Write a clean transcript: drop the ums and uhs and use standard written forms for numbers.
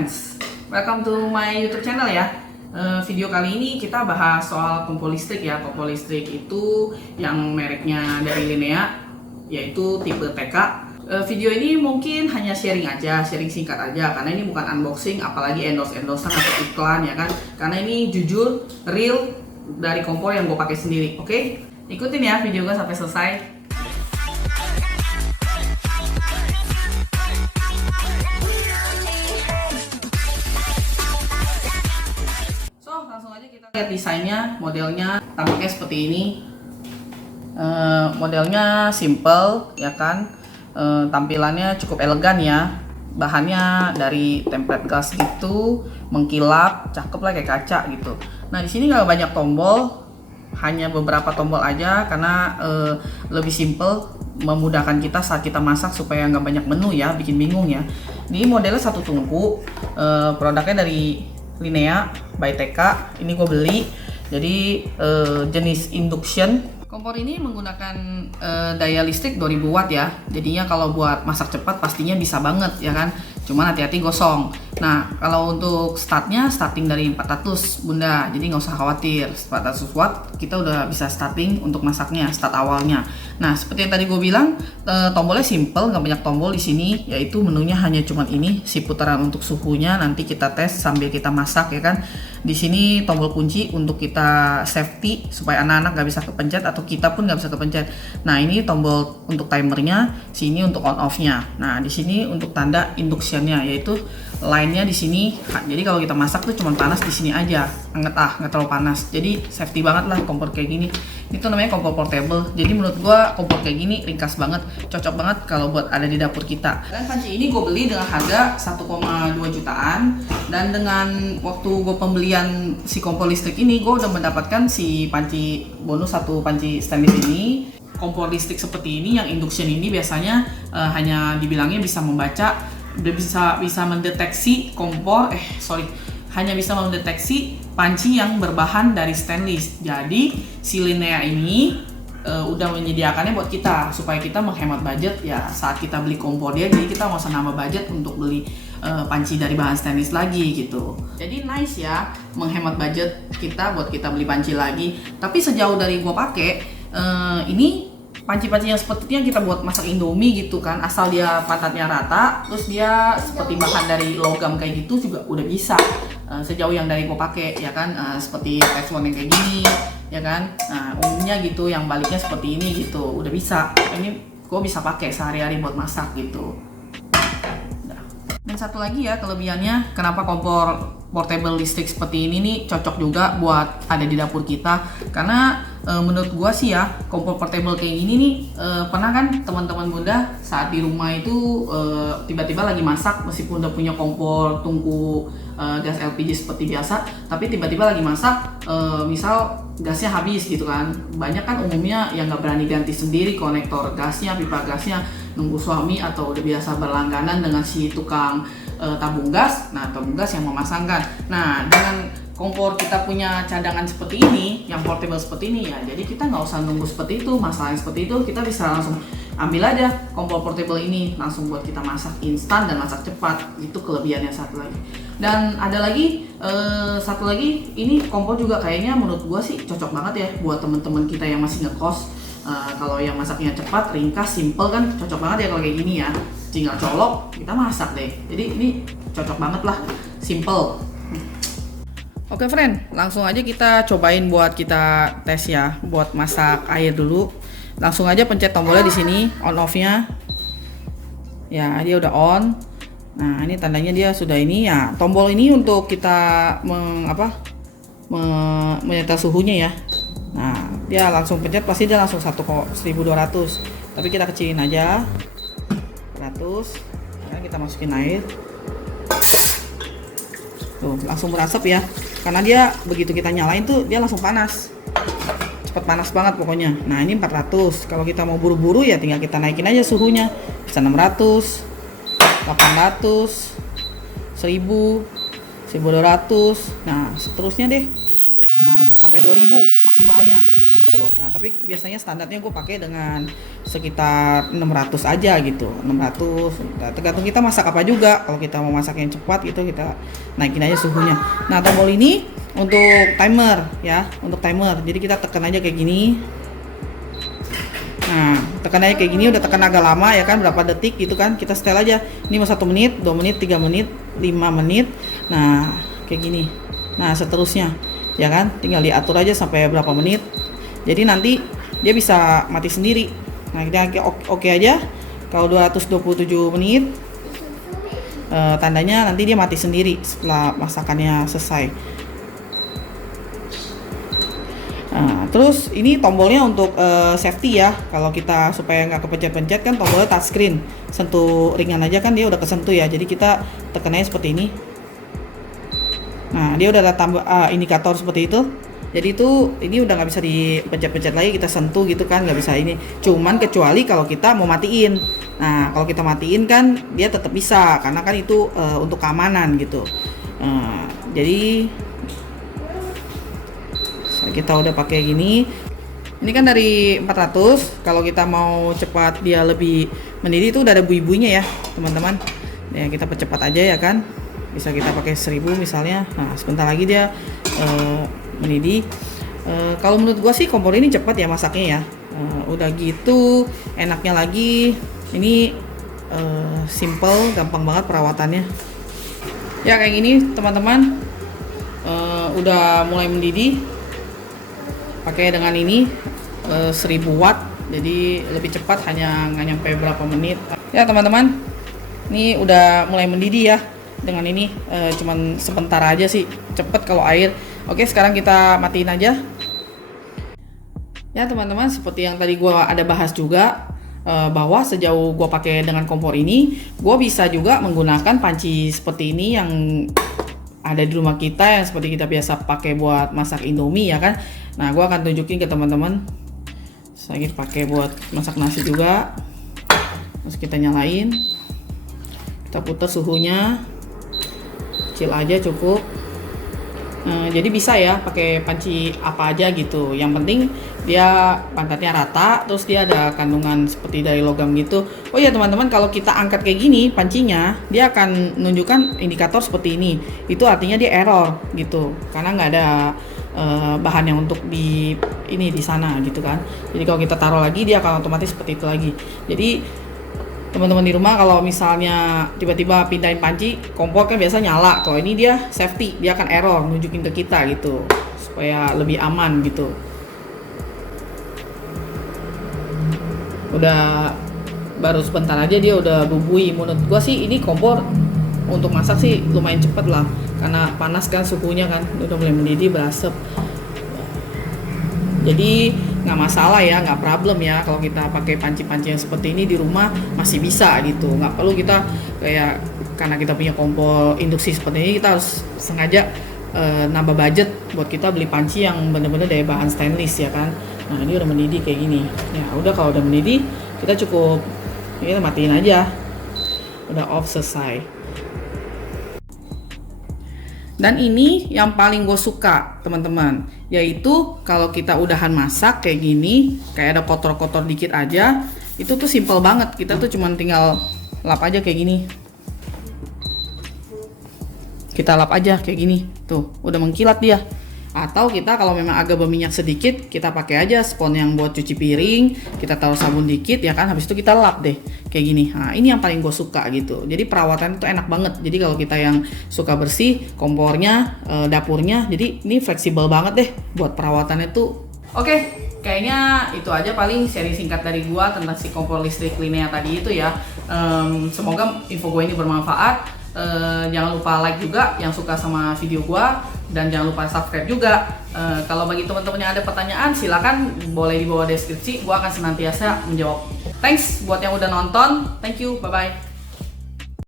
friends, welcome to my YouTube channel ya. Video kali ini kita bahas soal kompor listrik ya. Kompor listrik itu yang mereknya dari Linea, yaitu tipe TK. Video ini mungkin hanya sharing aja, sharing singkat aja, karena ini bukan unboxing, apalagi endorse-endorsean atau iklan ya kan. Karena ini jujur, real dari kompor yang gue pakai sendiri. Oke, ikutin ya video gue sampai selesai. Langsung aja kita lihat desainnya, modelnya tampaknya seperti ini. Modelnya simple ya kan, tampilannya cukup elegan ya. Bahannya dari tempered glass gitu, mengkilap, cakep lah kayak kaca gitu. Nah di sini nggak banyak tombol, hanya beberapa tombol aja karena lebih simple, memudahkan kita saat kita masak supaya nggak banyak menu ya, bikin bingung ya. Ini modelnya satu tungku, produknya dari Linea by TK. Ini gue beli, jadi jenis induction. Kompor ini menggunakan daya listrik 2000 watt ya, jadinya kalau buat masak cepat pastinya bisa banget ya kan. Cuman hati-hati gosong. Nah kalau untuk startnya starting dari 400 bunda, jadi nggak usah khawatir, 400 watt kita udah bisa starting untuk masaknya, start awalnya. Nah seperti yang tadi gue bilang, tombolnya simple, nggak banyak tombol di sini, yaitu menunya hanya cuman ini, si putaran untuk suhunya nanti kita tes sambil kita masak ya kan. Di sini tombol kunci untuk kita safety supaya anak-anak nggak bisa kepencet atau kita pun nggak bisa kepencet. Nah ini tombol untuk timernya, sini untuk on off-nya. Nah di sini untuk tanda induction-nya, yaitu line-nya di sini. Jadi kalau kita masak tuh cuma panas di sini aja, nggak terlalu panas. Jadi safety banget lah kompor kayak gini. Itu namanya kompor portable. Jadi menurut gua kompor kayak gini ringkas banget, cocok banget kalau buat ada di dapur kita. Dan panci ini gue beli dengan harga 1,2 jutaan, dan dengan waktu gue pembelian si kompor listrik ini, gue udah mendapatkan si panci bonus, satu panci stainless ini. Kompor listrik seperti ini yang induction ini biasanya hanya dibilangnya bisa membaca, bisa mendeteksi hanya bisa mendeteksi panci yang berbahan dari stainless. Jadi si Linea ini udah menyediakannya buat kita supaya kita menghemat budget ya saat kita beli kompor dia. Jadi kita nggak usah nambah budget untuk beli panci dari bahan stainless lagi gitu. Jadi nice ya, menghemat budget kita buat kita beli panci lagi. Tapi sejauh dari gua pakai ini panci-panci yang seperti yang kita buat masak Indomie gitu kan, asal dia pantatnya rata, terus dia seperti bahan dari logam kayak gitu juga udah bisa. Sejauh yang dari gue pakai ya kan, seperti teflon yang kayak gini ya kan. Nah umumnya gitu yang baliknya seperti ini gitu udah bisa. Ini gue bisa pakai sehari-hari buat masak gitu. Dan satu lagi ya kelebihannya, kenapa kompor portable listrik seperti ini nih cocok juga buat ada di dapur kita. Karena menurut gua sih ya, kompor portable kayak gini nih, pernah kan teman-teman bunda saat di rumah itu tiba-tiba lagi masak, meskipun udah punya kompor tungku gas LPG seperti biasa, tapi tiba-tiba lagi masak, misal gasnya habis gitu kan. Banyak kan umumnya yang nggak berani ganti sendiri konektor gasnya, pipa gasnya, nunggu suami atau udah biasa berlangganan dengan si tukang tabung gas. Nah tabung gas yang memasangkan. Nah dengan kompor kita punya cadangan seperti ini, yang portable seperti ini ya, jadi kita nggak usah nunggu seperti itu, masalah yang seperti itu, kita bisa langsung ambil aja kompor portable ini, langsung buat kita masak instan dan masak cepat. Itu kelebihannya satu lagi. Dan ada lagi satu lagi, ini kompor juga kayaknya menurut gua sih cocok banget ya buat temen-temen kita yang masih ngekos. Kalau yang masaknya cepat, ringkas, simple kan cocok banget ya kalau kayak gini ya. Tinggal colok, kita masak deh. Jadi ini cocok banget lah, simple. Oke friend, langsung aja kita cobain buat kita tes ya, buat masak air dulu. Langsung aja pencet tombolnya di sini, on off-nya. Ya, dia udah on. Nah, ini tandanya dia sudah ini ya. Tombol ini untuk kita menyetel suhunya ya. Nah, dia langsung pencet, pasti dia langsung 1200. Tapi kita kecilin aja 100. Nah, kita masukin air. Tuh, langsung berasap ya. Karena dia begitu kita nyalain tuh dia langsung panas. Cepet panas banget pokoknya. Nah, ini 400. Kalau kita mau buru-buru ya tinggal kita naikin aja suhunya. Bisa 600, 800, 1000, 1200. Nah, seterusnya deh. Nah, sampai 2000 maksimalnya gitu. Nah, tapi biasanya standarnya gue pakai dengan sekitar 600 aja gitu. 600. Nah, tergantung kita masak apa juga. Kalau kita mau masak yang cepat gitu, kita naikin aja suhunya. Nah, tombol ini untuk timer ya, untuk timer. Jadi kita tekan aja kayak gini. Nah, tekan aja kayak gini, udah tekan agak lama ya kan, berapa detik gitu kan. Kita setel aja. Ini mau 1 menit, 2 menit, 3 menit, 5 menit. Nah, kayak gini. Nah, seterusnya. Ya kan, tinggal diatur aja sampai berapa menit. Jadi nanti dia bisa mati sendiri. Nah, kita oke aja. Kalau 227 menit tandanya nanti dia mati sendiri setelah masakannya selesai. Nah, terus ini tombolnya untuk safety ya. Kalau kita supaya nggak kepencet-pencet kan, tombolnya touchscreen. Sentuh ringan aja kan dia udah kesentuh ya. Jadi kita tekannya seperti ini. Nah, dia udah ada tambah indikator seperti itu. Jadi itu ini udah nggak bisa dipencet-pencet lagi, kita sentuh gitu kan, nggak bisa ini. Cuman kecuali kalau kita mau matiin. Nah, kalau kita matiin kan dia tetap bisa, karena kan itu untuk keamanan gitu. Jadi kita udah pakai gini. Ini kan dari 400. Kalau kita mau cepat dia lebih mendidih itu udah ada bui-buinya ya, teman-teman. Ya, kita percepat aja ya kan. Bisa kita pakai 1000 misalnya. Nah, sebentar lagi dia mendidih. Kalau menurut gua sih kompor ini cepat ya masaknya ya. Udah gitu enaknya lagi ini simple, gampang banget perawatannya. Ya kayak gini teman-teman. Udah mulai mendidih. Pakai dengan ini 1000 watt. Jadi lebih cepat, hanya nggak nyampe berapa menit. Ya teman-teman. Ini udah mulai mendidih ya. Dengan ini cuman sebentar aja sih, cepet kalau air. Oke, sekarang kita matiin aja ya teman-teman. Seperti yang tadi gua ada bahas juga, bahwa sejauh gua pakai dengan kompor ini, gua bisa juga menggunakan panci seperti ini yang ada di rumah kita, yang seperti kita biasa pakai buat masak Indomie ya kan. Nah, gua akan tunjukin ke teman-teman. Saya pakai buat masak nasi juga. Terus kita nyalain, kita putar suhunya kecil aja cukup. Jadi bisa ya pakai panci apa aja gitu. Yang penting dia pantatnya rata, terus dia ada kandungan seperti dari logam gitu. Oh iya teman-teman, kalau kita angkat kayak gini pancinya, dia akan menunjukkan indikator seperti ini. Itu artinya dia error gitu, karena nggak ada bahan yang untuk di sana gitu kan. Jadi kalau kita taruh lagi, dia akan otomatis seperti itu lagi. Jadi teman-teman di rumah kalau misalnya tiba-tiba pindahin panci, kompor kan biasa nyala. Kalau ini dia safety, dia akan error nunjukin ke kita gitu, supaya lebih aman gitu. Udah baru sebentar aja dia udah bubui. Menurut gua sih ini kompor untuk masak sih lumayan cepet lah, karena panas kan suhunya kan, udah mulai mendidih, berasap. Jadi nggak masalah ya, nggak problem ya kalau kita pakai panci-panci yang seperti ini di rumah, masih bisa gitu. Nggak perlu kita kayak, karena kita punya kompor induksi seperti ini, kita harus sengaja nambah budget buat kita beli panci yang bener-bener dari bahan stainless ya kan. Nah, ini udah mendidih kayak gini ya. Udah, kalau udah mendidih kita cukup kita matiin aja, udah off, selesai. Dan ini yang paling gue suka teman-teman, yaitu kalau kita udahan masak kayak gini, kayak ada kotor-kotor dikit aja, itu tuh simple banget. Kita tuh cuman tinggal lap aja kayak gini. Kita lap aja kayak gini, tuh udah mengkilat dia. Atau kita kalau memang agak berminyak sedikit, kita pakai aja spons yang buat cuci piring, kita taruh sabun dikit ya kan, habis itu kita lap deh kayak gini. Nah, ini yang paling gue suka gitu. Jadi perawatan itu enak banget. Jadi kalau kita yang suka bersih kompornya, dapurnya, jadi ini fleksibel banget deh buat perawatannya tuh. Oke, kayaknya itu aja paling seri singkat dari gua tentang si kompor listrik Linea tadi itu ya. Semoga info gue ini bermanfaat. Jangan lupa like juga yang suka sama video gua, dan jangan lupa subscribe juga. Kalau bagi teman-teman yang ada pertanyaan, silakan boleh di bawah deskripsi, gua akan senantiasa menjawab. Thanks buat yang udah nonton, thank you, bye bye.